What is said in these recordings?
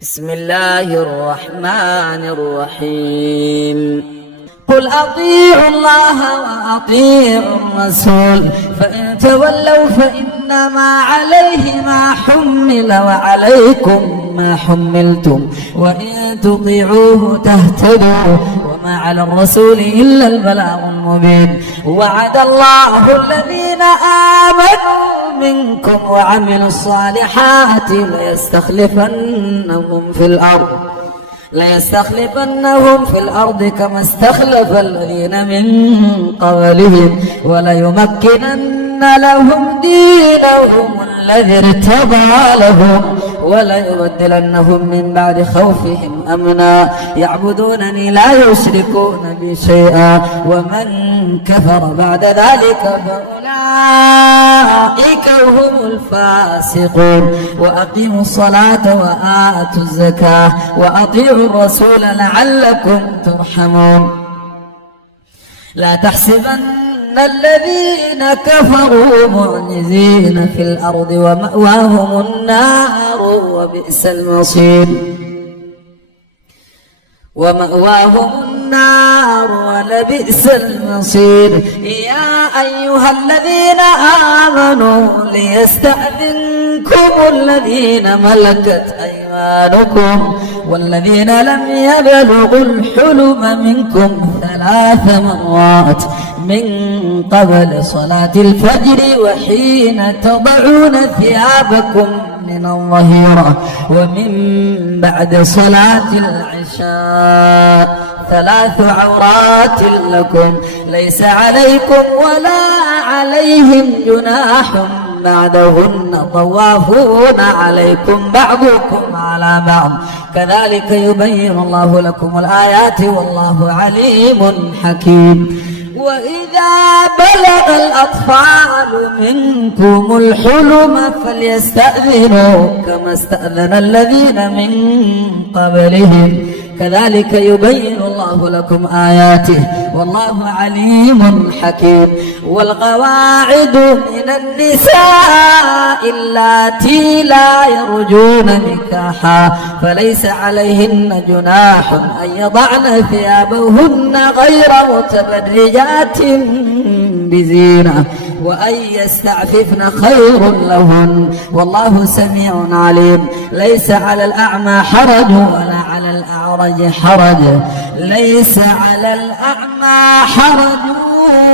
بسم الله الرحمن الرحيم قل أطيعوا الله وأطيعوا الرسول فإن تولوا فإنما عليه ما حمل وعليكم ما حملتم وإن تطيعوه تهتدوا وما على الرسول إلا البلاغ المبين وعد الله الذين آمنوا منكم وعملوا الصالحات ليستخلفنهم في الأرض كما استخلف الذين من قبلهم وليمكنن لهم دينهم الذي ارتضى لهم وليبدلنهم من بعد خوفهم أمنا يعبدونني لا يشركون بي شيئا ومن كفر بعد ذلك فأولئك هم الفاسقون وأقيموا الصلاة وآتوا الزكاة وأطيعوا الرسول لعلكم ترحمون لا تحسبن الذين كفروا معجزين في الأرض ومأواهم النار وبئس المصير ولبئس المصير يا أيها الذين آمنوا ليستأذنكم الذين ملكت أيمانكم والذين لم يبلغوا الحلم منكم 3 مرات من قبل صلاة الفجر وحين تضعون ثيابكم من الظهيرة ومن بعد صلاة العشاء 3 عورات لكم ليس عليكم ولا عليهم جناح بعدهن طوافون عليكم بعضكم على بعض كذلك يبين الله لكم الآيات والله عليم حكيم وإذا بلغ الأطفال منكم الحلم فليستأذنوا كما استأذن الذين من قبلهم كذلك يبين الله لكم آياته والله عليم حكيم والقواعد من النساء اللاتي لا يرجون نكاحا فليس عليهن جناح أن يضعن ثيابهن غير متبرجات بزينة وأن يستعففن خير لهن والله سميع عليم ليس على الأعمى حرج ولا على الأعرج حرج ليس على الأعمى حرج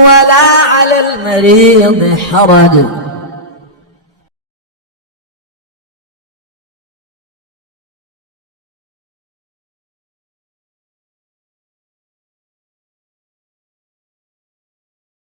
ولا على المريض حرج